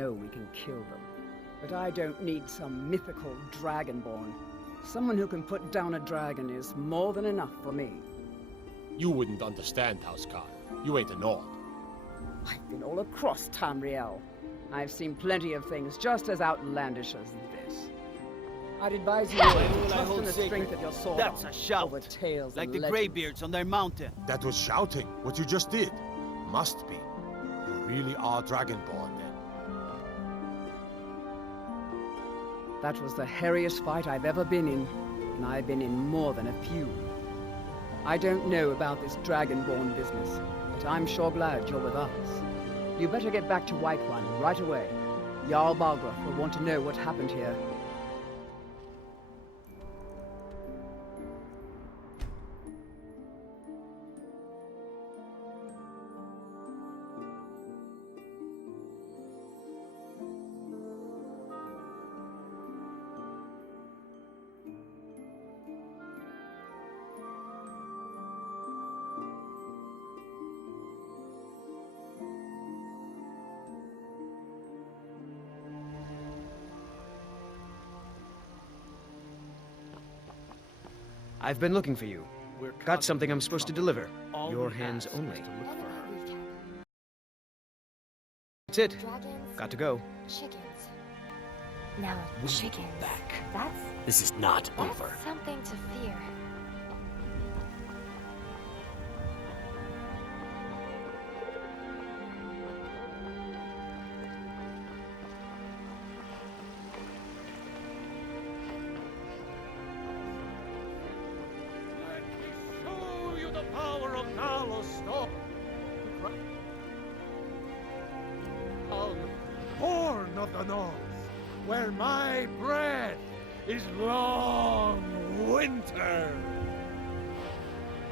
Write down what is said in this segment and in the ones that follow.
know we can kill them. But I don't need some mythical dragonborn. Someone who can put down a dragon is more than enough for me. You wouldn't understand, Housecar. You ain't a Nord. I've been all across Tamriel. I've seen plenty of things just as outlandish as this. I'd advise you to trust in the strength of your sword. That's a shout. Over tales like and the legends. Greybeards on their mountain. That was shouting, what you just did. Must be. You really are Dragonborn, then. That was the hairiest fight I've ever been in, and I've been in more than a few. I don't know about this Dragonborn business, but I'm sure glad you're with us. You better get back to Whiterun right away. Jarl Balgruuf will want to know what happened here. I've been looking for you. Got something I'm supposed to deliver. Your hands only. That's it. Got to go. Chickens. Now, chickens. Back. That's This is not over. something to fear. Born of the North, where my breath is long winter.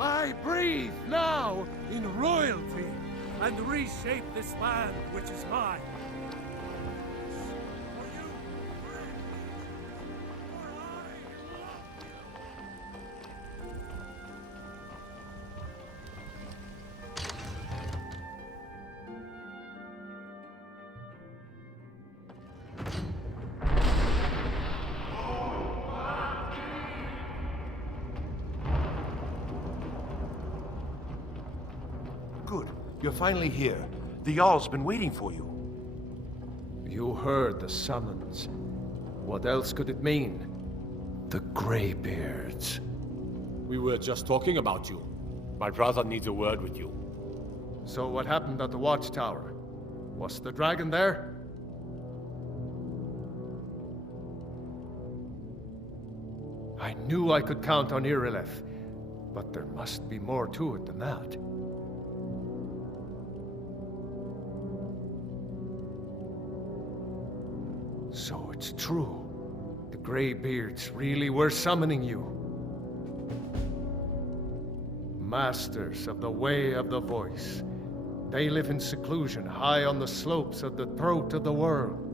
I breathe now in royalty and reshape this land which is mine. Good. You're finally here. The Jarl's been waiting for you. You heard the summons. What else could it mean? The Greybeards. We were just talking about you. My brother needs a word with you. So what happened at the watchtower? Was the dragon there? I knew I could count on ESLify, but there must be more to it than that. So it's true. The Greybeards really were summoning you. Masters of the Way of the Voice. They live in seclusion high on the slopes of the throat of the world.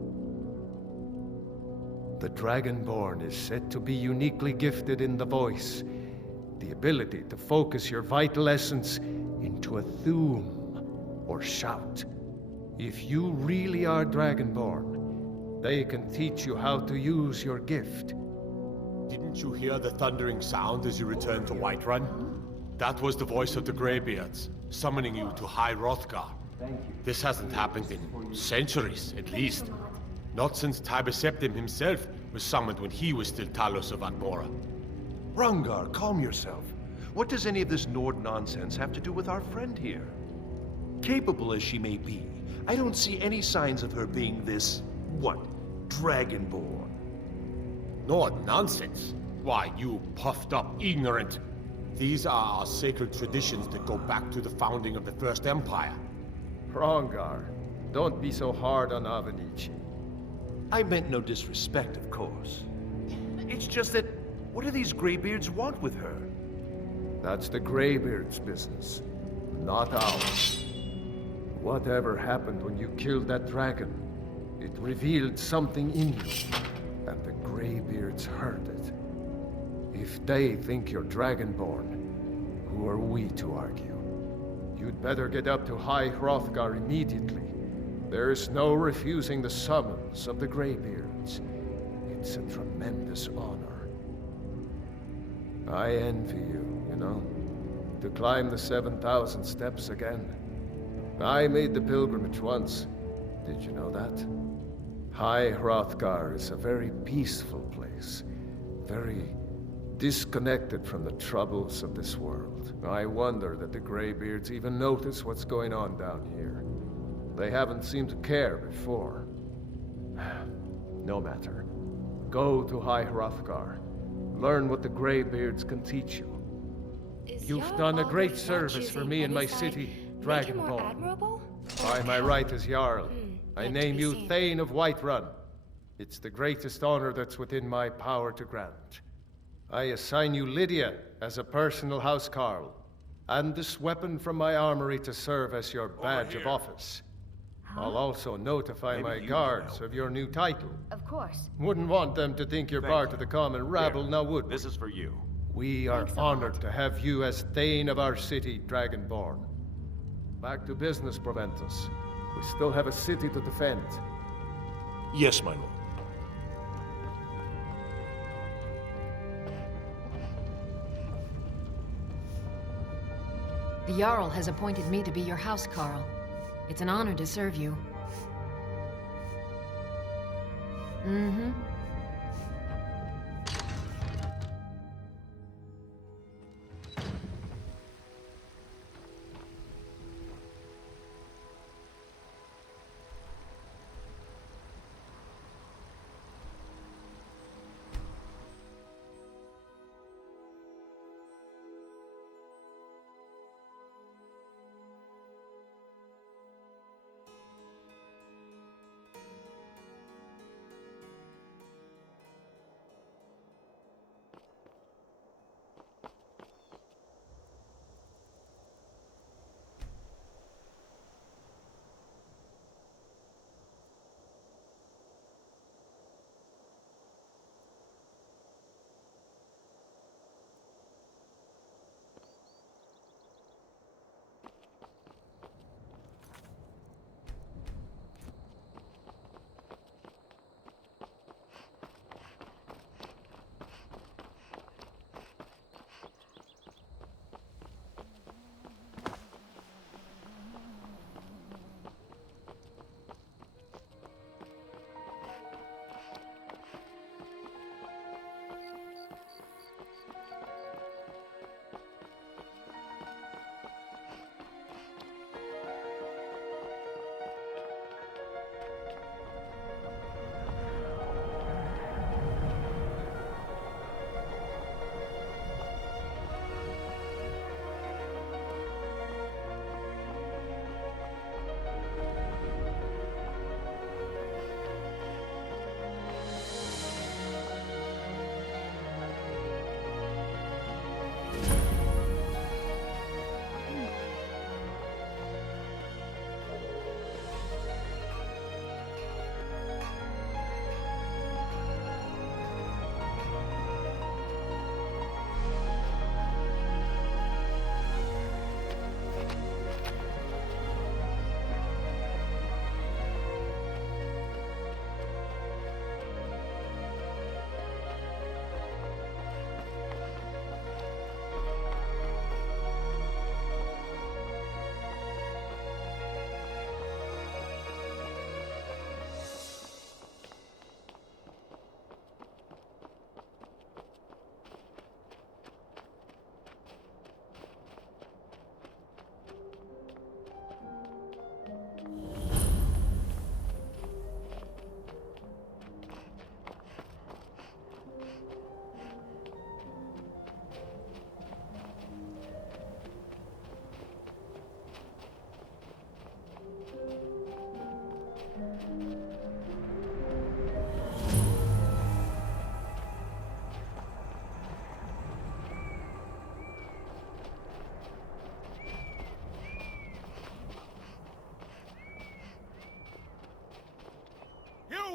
The Dragonborn is said to be uniquely gifted in the voice, the ability to focus your vital essence into a thum, or shout. If you really are Dragonborn, they can teach you how to use your gift. Didn't you hear the thundering sound as you returned to Whiterun? That was the voice of the Greybeards, summoning you to High Hrothgar. This hasn't happened in centuries, at least. Not since Tiber Septim himself was summoned when he was still Talos of Atmora. Hrongar, calm yourself. What does any of this Nord nonsense have to do with our friend here? Capable as she may be, I don't see any signs of her being this, what, Dragonborn. Nord nonsense? Why, you puffed up ignorant. These are our sacred traditions that go back to the founding of the First Empire. Hrongar, don't be so hard on Avenici. I meant no disrespect, of course. It's just that, what do these Greybeards want with her? That's the Greybeards' business, not ours. Whatever happened when you killed that dragon, it revealed something in you, and the Greybeards heard it. If they think you're Dragonborn, who are we to argue? You'd better get up to High Hrothgar immediately, There is no refusing the summons of the Greybeards. It's a tremendous honor. I envy you, you know? To climb the 7,000 steps again. I made the pilgrimage once. Did you know that? High Hrothgar is a very peaceful place. Very disconnected from the troubles of this world. I wonder that the Greybeards even notice what's going on down here. They haven't seemed to care before. No matter. Go to High Hrothgar. Learn what the Greybeards can teach you. You've done a great service for me and my city, Dragonborn. By my right as Jarl, I name you Thane of Whiterun. It's the greatest honor that's within my power to grant. I assign you Lydia as a personal housecarl, and this weapon from my armory to serve as your badge of office. I'll also notify my guards of your new title. Of course. Wouldn't want them to think you're part of the common rabble, now would we? This is for you. We are honored to have you as Thane of our city, Dragonborn. Back to business, Proventus. We still have a city to defend. Yes, my lord. The Jarl has appointed me to be your housecarl. It's an honor to serve you. Mm-hmm.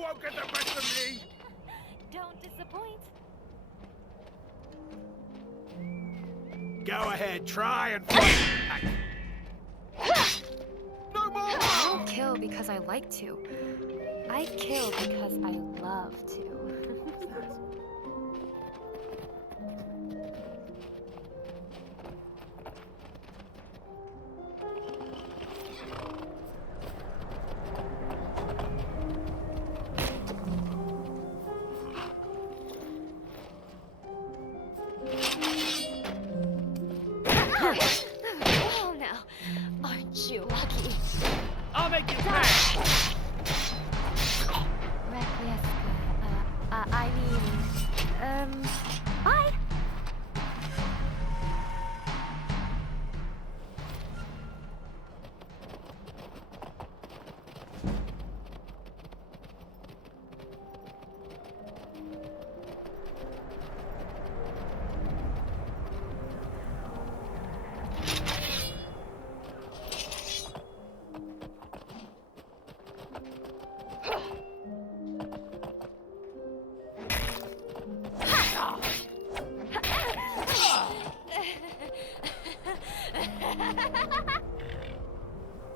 won't get the best of me! Don't disappoint. Go ahead, try and fight back. No more! Don't kill kill because I like to. I kill because I love to. Oh no, aren't you lucky? I'll make you pay! Bye!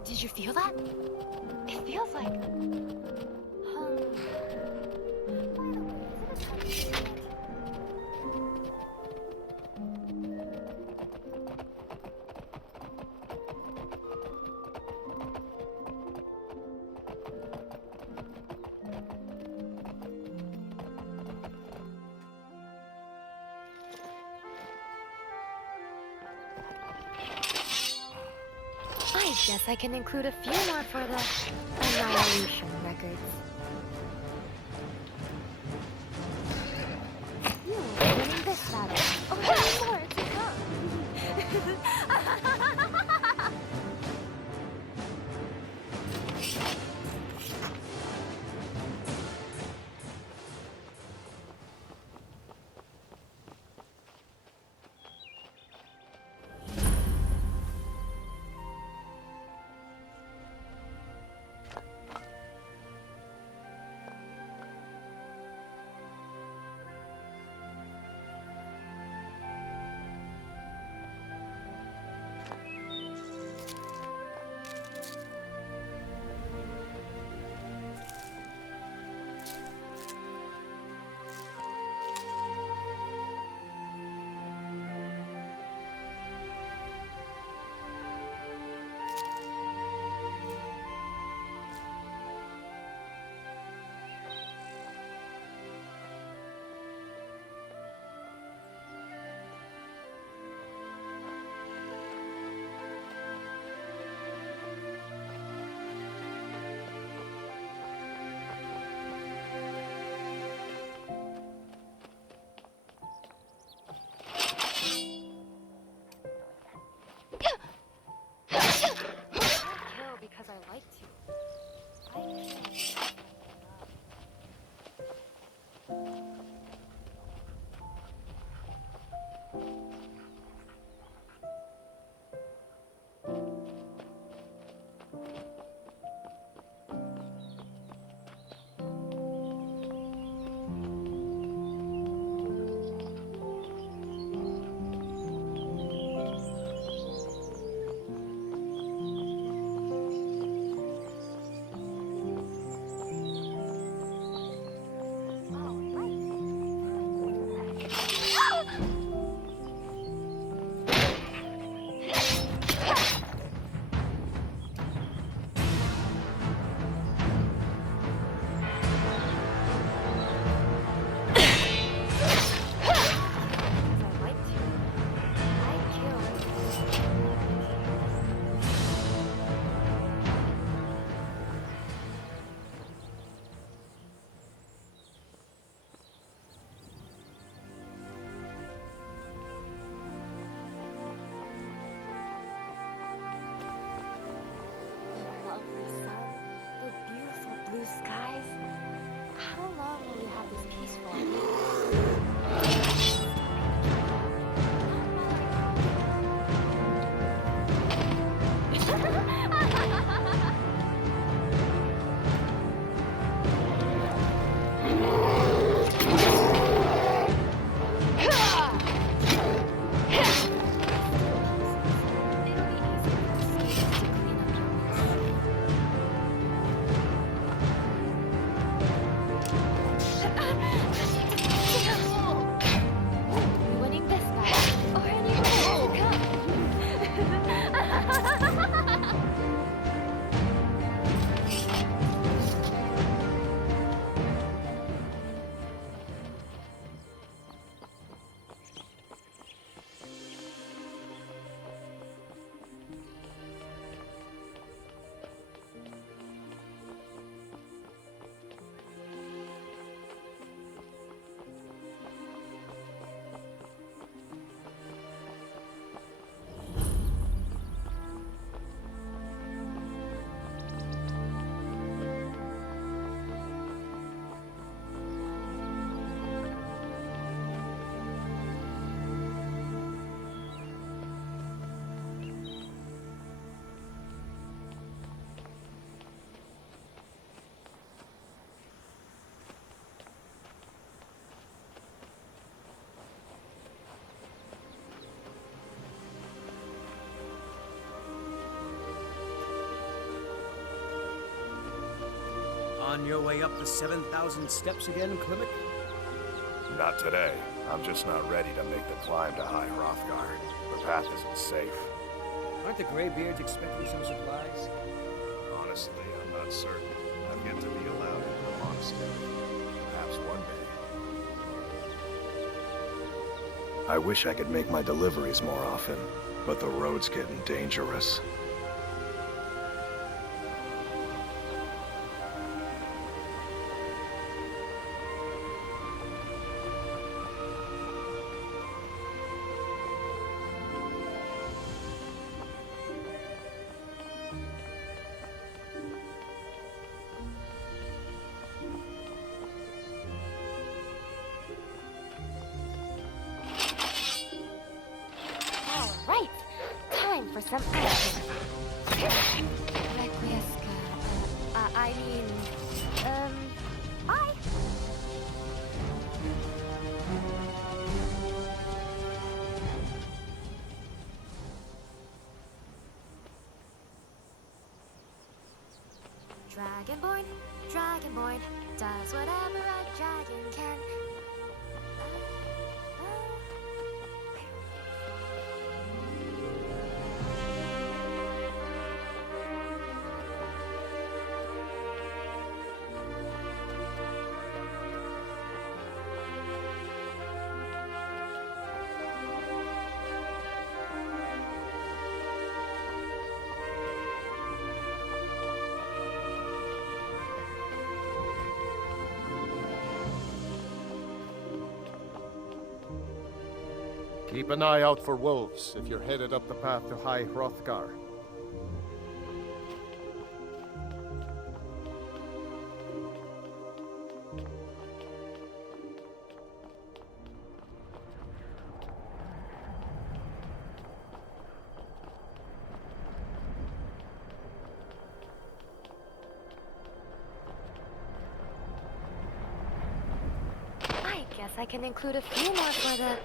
Did you feel that? It feels like home. By the way, is it a touch? I guess I can include a few more for the Annihilation records. You are winning this battle. Oh, there's more to come. Because I like to. I On your way up the 7,000 steps again, Klimek? Not today. I'm just not ready to make the climb to High Hrothgar. The path isn't safe. Aren't the Greybeards expecting some supplies? Honestly, I'm not certain. I've yet to be allowed into the monastery. Perhaps one day. I wish I could make my deliveries more often, but the road's getting dangerous. Right. Time for some action. Bye. Dragonborn, does whatever a dragon can. Keep an eye out for wolves if you're headed up the path to High Hrothgar. I guess I can include a few more for the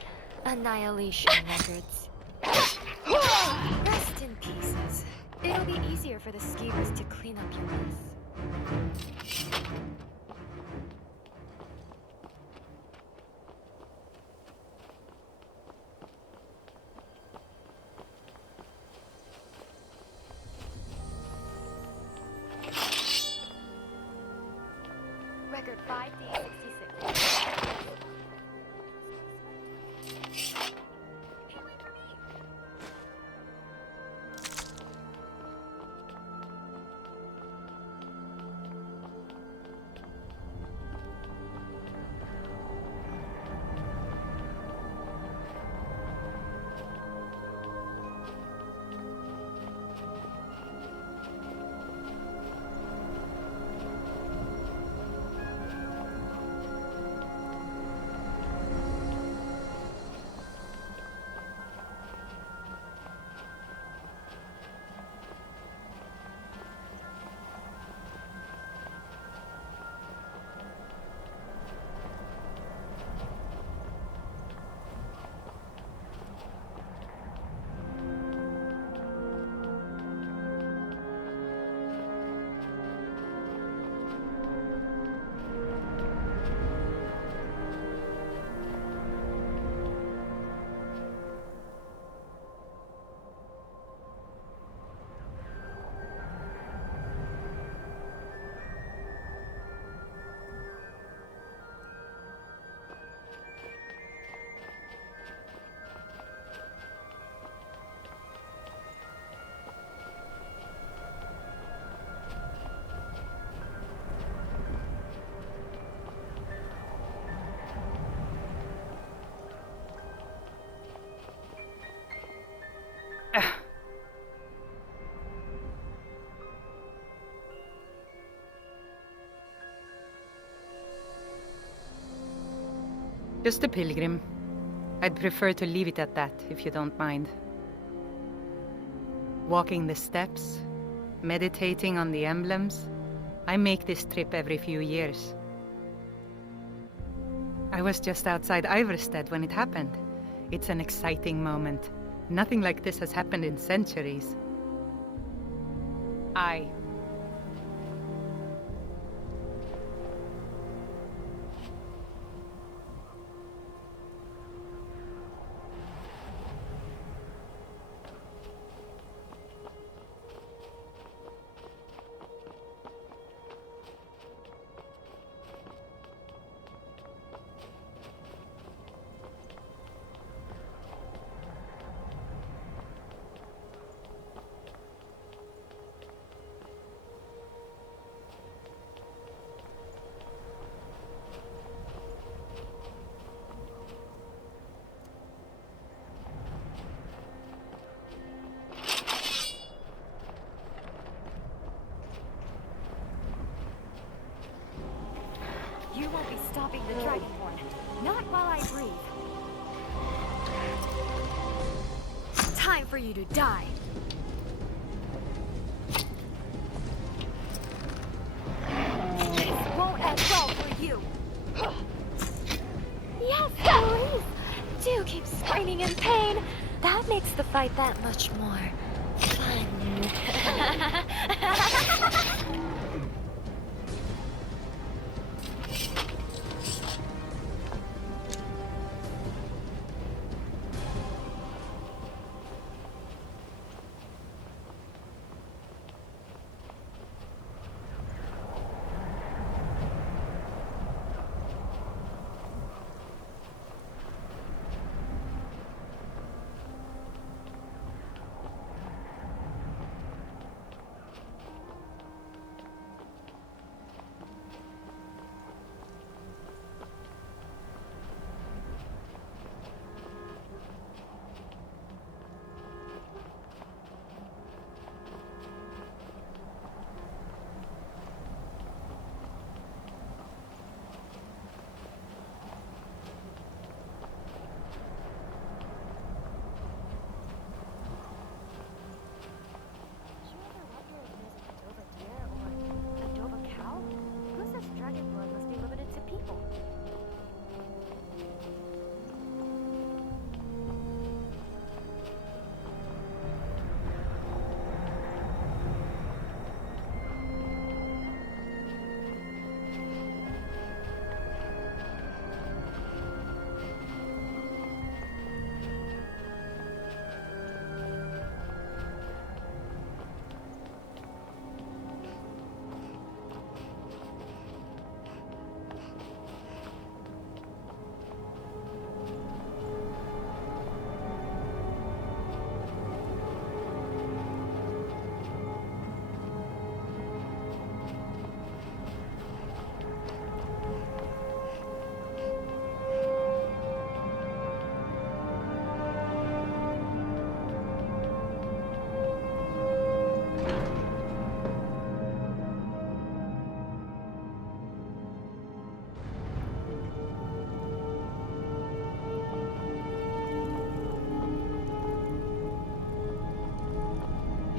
Annihilation records. Rest in pieces. It'll be easier for the skeevers to clean up your mess. Record 5D66. Just a pilgrim. I'd prefer to leave it at that, if you don't mind. Walking the steps, meditating on the emblems. I make this trip every few years. I was just outside Iverstead when it happened. It's an exciting moment. Nothing like this has happened in centuries. You won't be stopping the Dragonborn. Not while I breathe. Time for you to die. This won't end well for you. Yes, please. Do keep screaming in pain. That makes the fight that much more fun.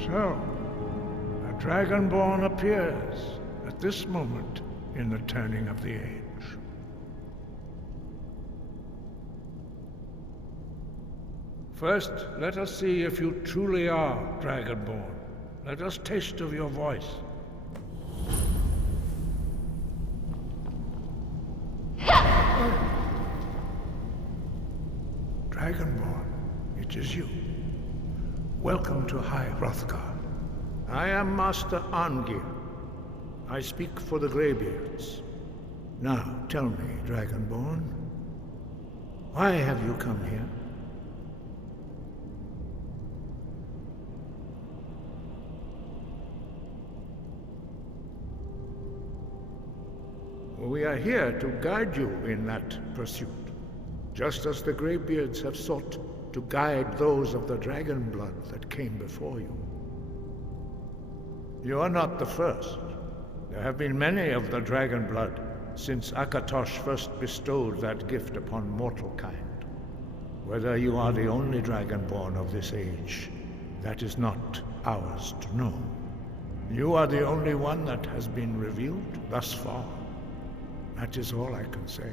So, a Dragonborn appears at this moment in the turning of the age. First, let us see if you truly are Dragonborn. Let us taste of your voice. Dragonborn, it is you. Welcome to High Hrothgar. I am Master Arngir. I speak for the Greybeards. Now, tell me, Dragonborn, why have you come here? We are here to guide you in that pursuit, just as the Greybeards have sought to guide those of the dragon blood that came before you. You are not the first. There have been many of the dragon blood since Akatosh first bestowed that gift upon mortal kind. Whether you are the only dragonborn of this age, that is not ours to know. You are the only one that has been revealed thus far. That is all I can say.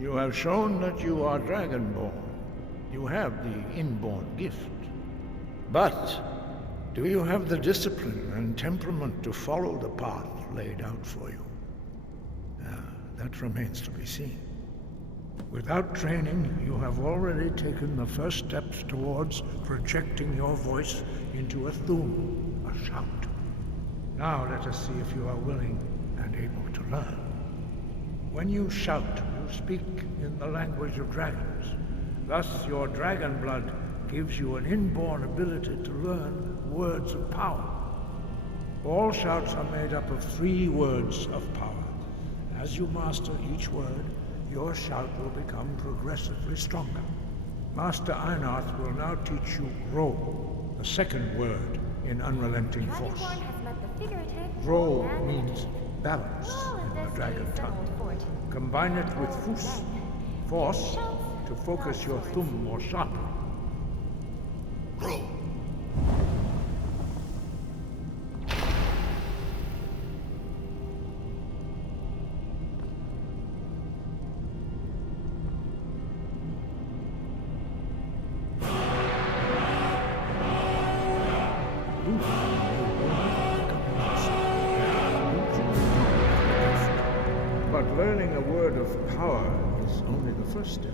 You have shown that you are Dragonborn. You have the inborn gift. But do you have the discipline and temperament to follow the path laid out for you? That remains to be seen. Without training, you have already taken the first steps towards projecting your voice into a thum, a shout. Now let us see if you are willing and able to learn. When you shout, you speak in the language of dragons. Thus, your dragon blood gives you an inborn ability to learn words of power. All shouts are made up of 3 words of power. As you master each word, your shout will become progressively stronger. Master Einarth will now teach you Ro, the second word in Unrelenting Force. Dragonborn has but the figurative... Ro means balance in the dragon tongue. Combine it with fus, force, to focus your thumb more sharply. Ro! But learning a word of power is only the first step.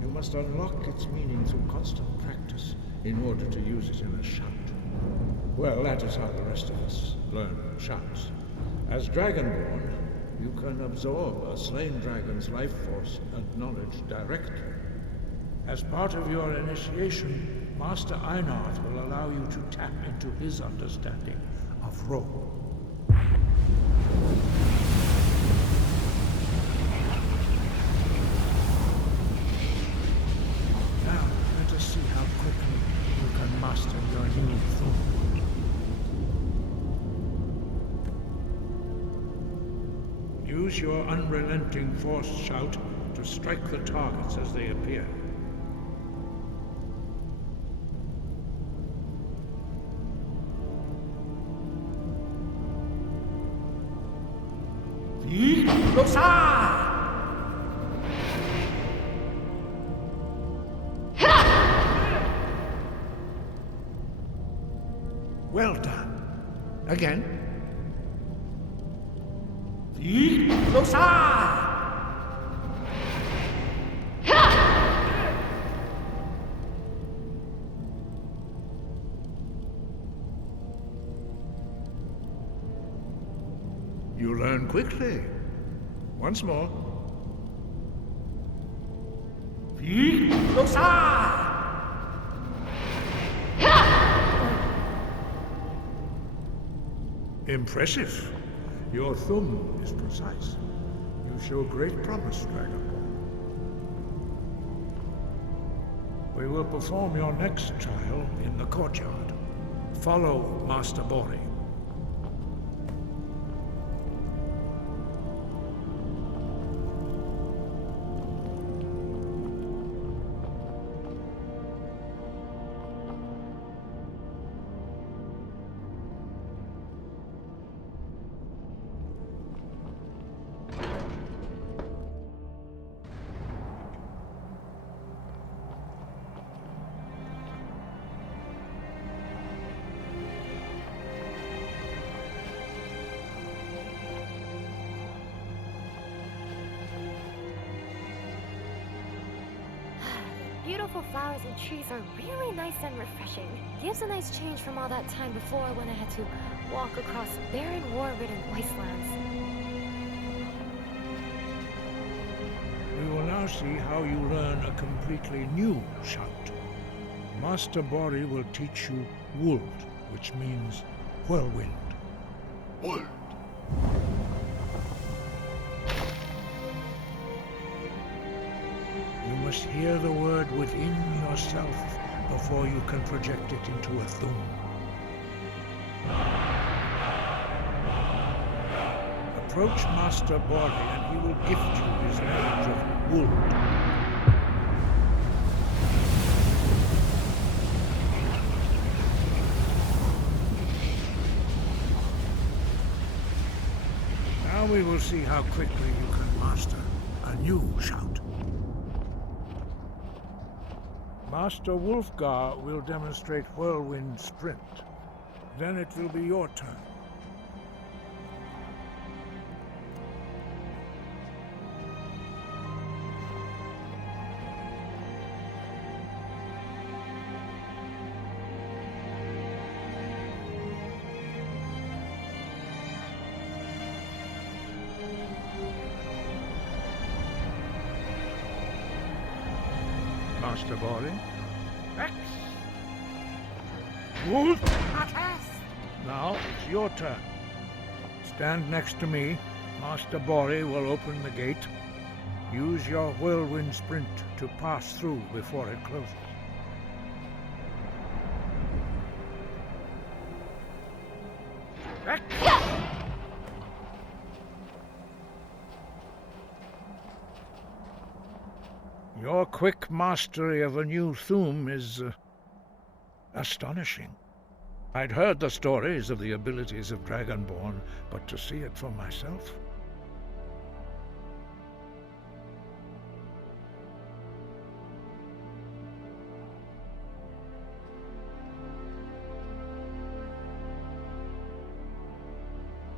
You must unlock its meaning through constant practice in order to use it in a shout. Well, that is how the rest of us learn shouts. As Dragonborn, you can absorb a slain dragon's life force and knowledge directly. As part of your initiation, Master Einard will allow you to tap into his understanding of Ro. Now, let us see how quickly you can master your new thumb. Use your unrelenting force shout to strike the targets as they appear. Well done. Again. You learn quickly. Once more. Impressive. Your thumb is precise. You show great promise, Dragonborn. We will perform your next trial in the courtyard. Follow Master Bori. Beautiful flowers and trees are really nice and refreshing. Gives a nice change from all that time before when I had to walk across barren, war-ridden wastelands. We will now see how you learn a completely new shout. Master Bori will teach you Wold, which means whirlwind. Wold. You must hear the word within yourself before you can project it into a thum. Approach Master Bori and he will gift you his knowledge of Wold. Now we will see how quickly you can master a new shout. Master Wulfgar will demonstrate Whirlwind Sprint. Then it will be your turn. Master Bori. X. Wolf. Now it's your turn. Stand next to me. Master Bori will open the gate. Use your whirlwind sprint to pass through before it closes. Your quick mastery of a new Thum is astonishing. I'd heard the stories of the abilities of Dragonborn, but to see it for myself...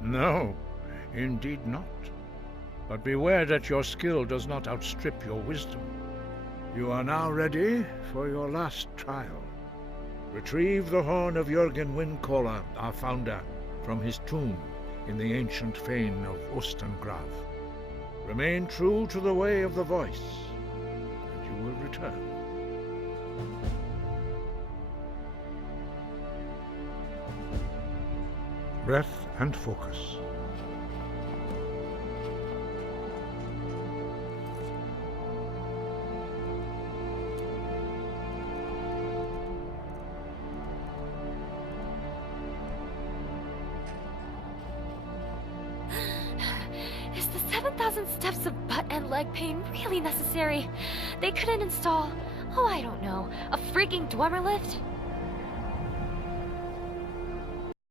No, indeed not. But beware that your skill does not outstrip your wisdom. You are now ready for your last trial. Retrieve the horn of Jürgen Windcaller, our founder, from his tomb in the ancient fane of Ostengrav. Remain true to the way of the voice, and you will return. Breath and focus. Is the 7,000 steps of butt and leg pain really necessary? They couldn't install, oh I don't know, a freaking Dwemer lift?